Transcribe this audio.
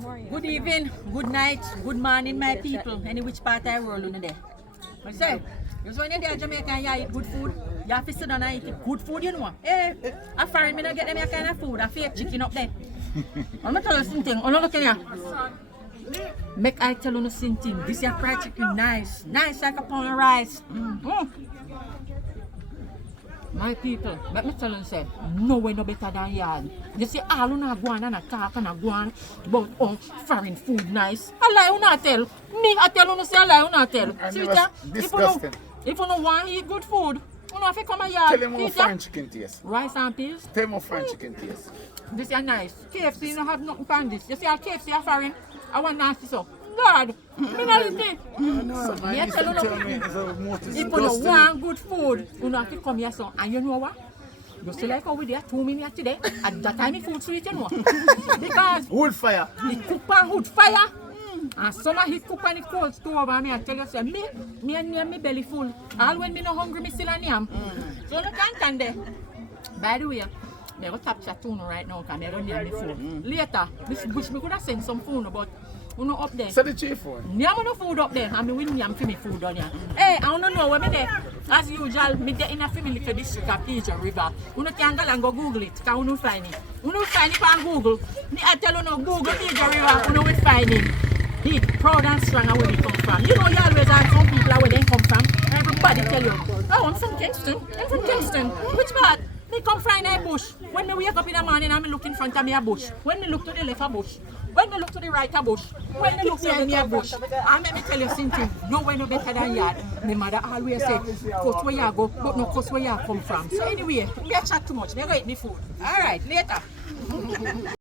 Good evening, good night, good morning, my people. Any which part of the world you there? I say, just when you're there, Jamaican, you eat good food. You have to sit down and eat good food, you know. Hey, I foreign me not get them kind of food. I fake chicken up there. I'm gonna tell you something. I'm not looking here. Make I tell you something. This is fried chicken, nice like a pound of rice. My people, let me tell you, say, no way no better than yard. You see, all you not go on and talk and go on about foreign food nice. I lie you not tell. Me, I tell you, say I lie you not tell. See, Disgusting. if you don't want to eat good food, you know if you come a yard. Tell him how foreign chicken taste. Rice and peas. Tell him how foreign chicken taste. This is nice. KFC, you don't have nothing from this. You see, our KFC are foreign. I want nasty so. God, me not eat it. Yeah, tell you if you don't want good food, you have to come here so. And you know what? You see like how we there 2 minutes today. At that time, the food sweet, you know. Because woodfire. it cook on wood fire. And some of it cook on the cold stove. And me I tell you, say, me and me belly full. All when me no hungry, me still a yam. So you can't stand there. By the way, I'm going to tap chat to you right now because I'm going to name the phone. Later, wish me could have sent some phone but you know up there. Say the chief one. Yam no food up there and me win yam for me food on here. Hey, I don't know where me there. As usual, me there in a family for district of Pigeon River. You can go and go Google it because you don't find it. You don't find it on Google. Me I tell you no Google Pigeon River, you will find it. Big, proud and strong and where they come from. You know you always ask some people where they come from. Everybody tell you, oh I'm from Kingston. I'm from Kingston. Which part? Me come from a bush. When me wake up in the morning, I'm look in front of me a bush. When me look to the left a bush. When me look to the right a bush. When me look behind me a bush. And let me tell you something. No way no better than yard. My mother always say, coast where you go, but no coast where you come from. So anyway, me a chat too much. Me go eat me food. Alright, later.